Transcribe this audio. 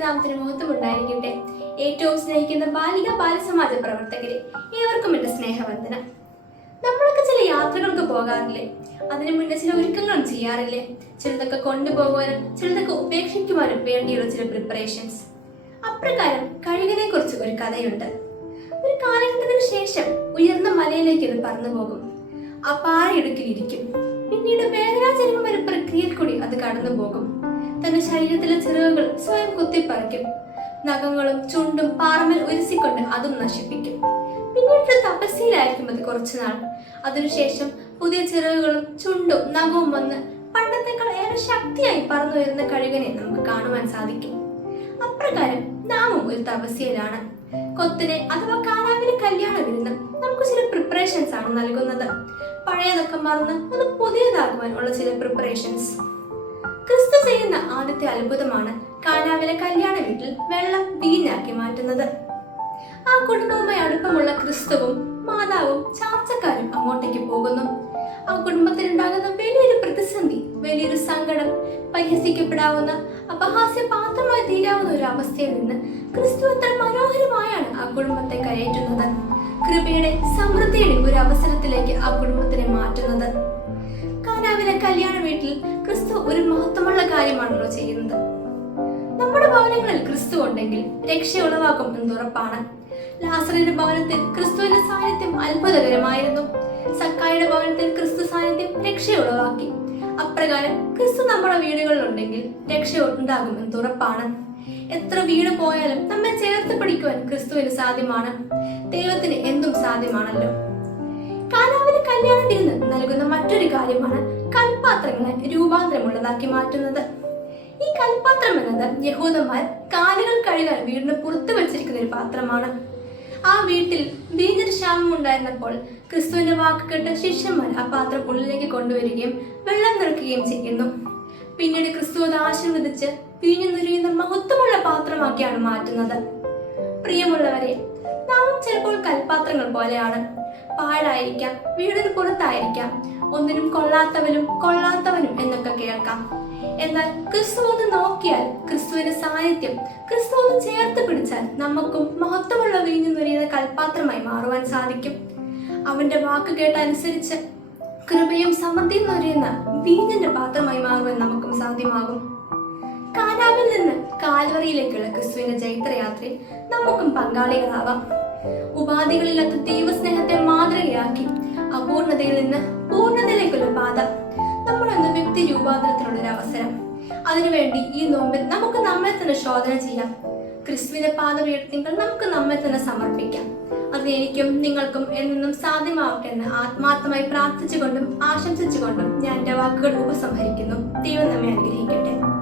നാമത്തിന് മഹത്വം ഉണ്ടായിരിക്കട്ടെ. ഏറ്റവും സ്നേഹിക്കുന്ന ബാലിക ബാലസമാജ പ്രവർത്തകരെ ഏവർക്കും എന്റെ സ്നേഹവന്ദനം. നമ്മളൊക്കെ ചില യാത്രകൾക്ക് പോകാറില്ലേ? അതിനു മുന്നേ ചില ഒരുക്കങ്ങളും ചെയ്യാറില്ലേ? ചിലതൊക്കെ കൊണ്ടുപോകാനും ചിലതൊക്കെ ഉപേക്ഷിക്കുവാനും വേണ്ടിയുള്ള ചില പ്രിപ്പറേഷൻസ്. അപ്രകാരം കഴുകനെ കുറിച്ച് ഒരു കഥയുണ്ട്. ഒരു കാലഘട്ടത്തിന് ശേഷം ഉയർന്ന മലയിലേക്ക് അത് പറന്നു പോകും. ആ പാറയിടുക്കിലിരിക്കും. പിന്നീട് വേദനാജനകം ഒരു പ്രക്രിയയിൽ കൂടി അത് കടന്നു പോകും. തന്റെ ശരീരത്തിലെ ചിറകുകൾ സ്വയം കുത്തിപ്പറിക്കും. നഖങ്ങളും ചുണ്ടും പാറമേൽ ഉരസിക്കൊണ്ട് അതും നശിപ്പിക്കും. പിന്നീട് തപസ്യയിലായിരിക്കും അത് കുറച്ചുനാൾ. അതിനുശേഷം പുതിയ ചിറകുകളും ചുണ്ടും നഖവും വന്ന് പണ്ടത്തെക്കാൾ ഏറെ ശക്തിയായി പറന്നു വരുന്ന കഴുകനെ നമുക്ക് കാണുവാൻ സാധിക്കും. അപ്രകാരം നാമും ഒരു തപസ്യയിലാണ്. കൊത്തിനെ അഥവാ കാനാവിലെ കല്യാണ വിരുന്ന് നമുക്ക് ചില പ്രിപ്പറേഷൻസ് ആണ് നൽകുന്നത്. പഴയതൊക്കെ മറന്ന് ഒന്ന് പുതിയതാകുവാൻ ഉള്ള ചില പ്രിപ്പറേഷൻസ്. ക്രിസ്തു ചെയ്യുന്ന ആദ്യത്തെ അത്ഭുതമാണ് കാനാവിലെ കല്യാണ വീട്ടിൽ വെള്ളം വീഞ്ഞാക്കി മാറ്റുന്നത്. ആ കുടുംബവുമായി അടുപ്പമുള്ള ക്രിസ്തുവും മാതാവും ചാർച്ചക്കാരും അങ്ങോട്ടേക്ക് പോകുന്നു. ആ കുടുംബത്തിനുണ്ടാകുന്ന വലിയൊരു പ്രതിസന്ധി, വലിയൊരു സങ്കടം, പരിഹസിക്കപ്പെടാവുന്ന അപഹാസ്യ പാത്രമായി തീരാവുന്ന ഒരു അവസ്ഥയിൽ നിന്ന് ക്രിസ്തു എത്ര മനോഹരമായാണ് ആ കുടുംബത്തെ കരയേറ്റുന്നത്. കൃപയുടെ സമൃദ്ധിയുടെ ഒരു അവസരത്തിലേക്ക് ആ കുടുംബത്തിനെ മാറ്റുന്നത്. കാനാവിലെ കല്യാണ വീട്ടിൽ ക്രിസ്തു ഒരു മഹത്വമുള്ള കാര്യമാണല്ലോ ചെയ്യുന്നത്. നമ്മുടെ ഭവനങ്ങളിൽ ക്രിസ്തു ഉണ്ടെങ്കിൽ രക്ഷ ഉളവാക്കും എന്നുറപ്പാണ്. ലാസറിന്റെ ഭവനത്തിൽ ക്രിസ്തുവിന്റെ സാന്നിധ്യം അത്ഭുതകരമായിരുന്നു. സക്കായിയുടെ ഭവനത്തിൽ ക്രിസ്തു സാന്നിധ്യം രക്ഷ ഉളവാക്കി. അപ്രകാരം ക്രിസ്തു നമ്മുടെ വീടുകളിൽ ഉണ്ടെങ്കിൽ രക്ഷ ഉണ്ടാകും എന്നുറപ്പാണ്. എത്ര വീട് പോയാലും നമ്മെ ചേർത്ത് പിടിക്കുവാൻ ക്രിസ്തുവിന് സാധ്യമാണ്. ദൈവത്തിന് എന്തും സാധ്യമാണല്ലോ. കാനാവിലെ കല്യാണ വിരുന്ന് നൽകുന്ന മറ്റൊരു കാര്യമാണ് കൽപാത്രങ്ങളെ രൂപാന്തരമുള്ളതാക്കി മാറ്റുന്നത്. ഈ കൽപാത്രം എന്നത് യഹൂദന്മാർ കാലുകൾ കഴുകാൻ വീടിന് പുറത്തു വെച്ചിരിക്കുന്ന ഒരു പാത്രമാണ്. ആ വീട്ടിൽ വീഞ്ഞൊരു ക്ഷാമം ഉണ്ടായിരുന്നപ്പോൾ ക്രിസ്തുവിന്റെ വാക്ക് കേട്ട് ശിഷ്യന്മാർ ആ പാത്രം ഉള്ളിലേക്ക് കൊണ്ടുവരികയും വെള്ളം നിറയ്ക്കുകയും ചെയ്യുന്നു. പിന്നീട് ക്രിസ്തു അത് ആശീർവദിച്ച് വീഞ്ഞു നിറയുന്ന മഹത്വമുള്ള പാത്രമാക്കിയാണ് മാറ്റുന്നത്. പ്രിയമുള്ളവരെ, നാം ചിലപ്പോൾ കൽപാത്രങ്ങൾ പോലെയാണ്. പാഴായിരിക്കാം, വീടിന് പുറത്തായിരിക്കാം, ഒന്നിനും കൊള്ളാത്തവനും എന്നൊക്കെ കേൾക്കാം. എന്നാൽ ക്രിസ്തു ഒന്ന് നോക്കിയാൽ, ക്രിസ്തുവിന്റെ സാന്നിധ്യം, ക്രിസ്തു ഒന്ന് ചേർത്ത് പിടിച്ചാൽ നമുക്കും മഹത്വമുള്ള വീഞ്ഞു നിറയുന്ന കൽപാത്രമായി മാറുവാൻ സാധിക്കും. അവന്റെ വാക്ക് കേട്ടനുസരിച്ച് കൃപയും സമൃദ്ധിയും നിറയുന്ന വീഞ്ഞിന്റെ പാത്രമായി മാറുവാൻ നമുക്കും സാധ്യമാകും. കാനാവിൽ നിന്ന് കാൽവറിയിലേക്കുള്ള ക്രിസ്തുവിന്റെ ജൈത്രയാത്രയിൽ നമുക്കും പങ്കാളികളാവാം. ഉപാധികളില്ലാത്ത ദൈവസ്നേഹത്തെ മാതൃകയാക്കി അപൂർണതയിൽ നിന്ന് പൂർണ്ണതയിലേക്കുള്ള പാത, നമ്മളൊന്ന് വ്യക്തി രൂപാന്തരത്തിനുള്ള ഒരു അവസരം. അതിനുവേണ്ടി ഈ നോമ്പിൽ നമുക്ക് നമ്മെ തന്നെ ശോധന ചെയ്യാം. ക്രിസ്തുവിന്റെ പാദപീഠത്തിങ്കൽ നമുക്ക് നമ്മെ തന്നെ സമർപ്പിക്കാം. അത് എനിക്കും നിങ്ങൾക്കും എന്നും സാധ്യമാവട്ടെ എന്ന് ആത്മാർത്ഥമായി പ്രാർത്ഥിച്ചുകൊണ്ടും ആശംസിച്ചുകൊണ്ടും ഞാൻ എന്റെ വാക്കുകൾ ഉപസംഹരിക്കുന്നു. ദൈവം നമ്മെ അനുഗ്രഹിക്കട്ടെ.